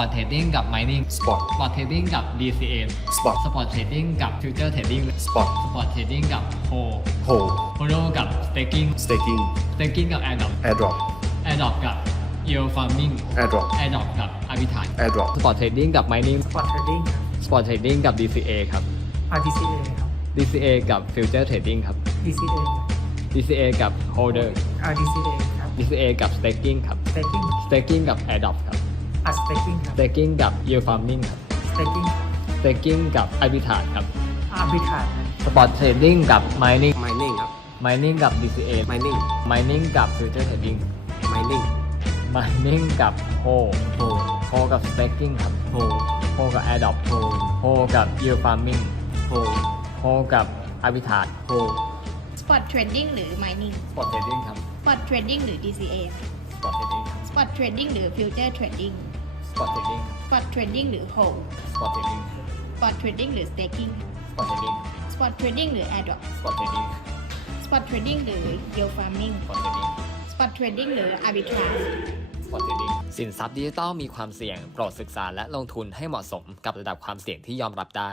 อตเทรดดิ้งกับไมนิ่งสปอตสปอตเทรดดิ้งกับ DCN สปอตสปอตเทรดดิ้งกับฟิวเจอร์เทรดดิ้ง สปอตสปอตเทรดดิ้งกับโฮโฮโฮโกับสเต็กกิ้ง สเต็กกิ้ง สเต็กกิ้งกับแอร์ดรอป แอร์ดรอปแอร์ดรอปกับเอลฟาร์มิ่งแอร์ดรอป แอร์ดรอปกับอาร์บิทายแอร์ดรอปสปอตเทรดดิ้งกับไมนิ่งสปอตเทรดดิ้ง สปอตเทรดดิ้งกับ DCA ครับ d c a ครับ DCA กับฟิวเอครับ DCA DCA กับโฮเดอร์ RDCA ครับ DCA กับสเต็กกิ้งครับสเต็กกิ้งสเต็กกับแอร์ดครับสเต็กกิ้งครับสเต็กกิ้งกับยูฟาร์มิ่งครับสเต็กกิ้งสเต็กกิ้งกับไอพิธานครับไอพิธานสปอตเทรดดิ้งกับไมนิ่งไมนิ่งครับไมนิ่งกับดีซีเอไมนิ่งไมนิ่งกับฟิวเจอร์เทรดดิ้งไมนิ่งไมนิ่งกับโฮโฮโฮกับสเต็กกิ้งครับโฮโฮกับแอร์ดอปโฮโฮกับยูฟาร์มิ่งโฮโฮกับไอพิธานโฮสปอตเทรดดิ้งหรือไมนิ่งสปอตเทรดดิ้งครับสปอตเทรดดิ้งหรือ DCA สปอตเทรดดิ้งทรดดิ้งหรือฟิวเจอร์เทรดดิ้งสปอตเทรดดิ้งสปอตเทรดดิ้งหรือโฮลสปอตเทรดดิ้งสปอตเทรดดิ้งหรือสเต็กกิ้งสปอตเทรดดิ้งสปอตเทรดดิ้งหรือแอร์ดรอปสปอตเทรดดิ้งสปอตเทรดดิ้งหรือเยลฟาร์มิงสปอตเทรดดิ้งสปอตเทรดดิ้งหรืออาร์บิทราชสินทรัพย์ดิจิทัลมีความเสี่ยงโปรดศึกษาและลงทุนให้เหมาะสมกับระดับความเสี่ยงที่ยอมรับได้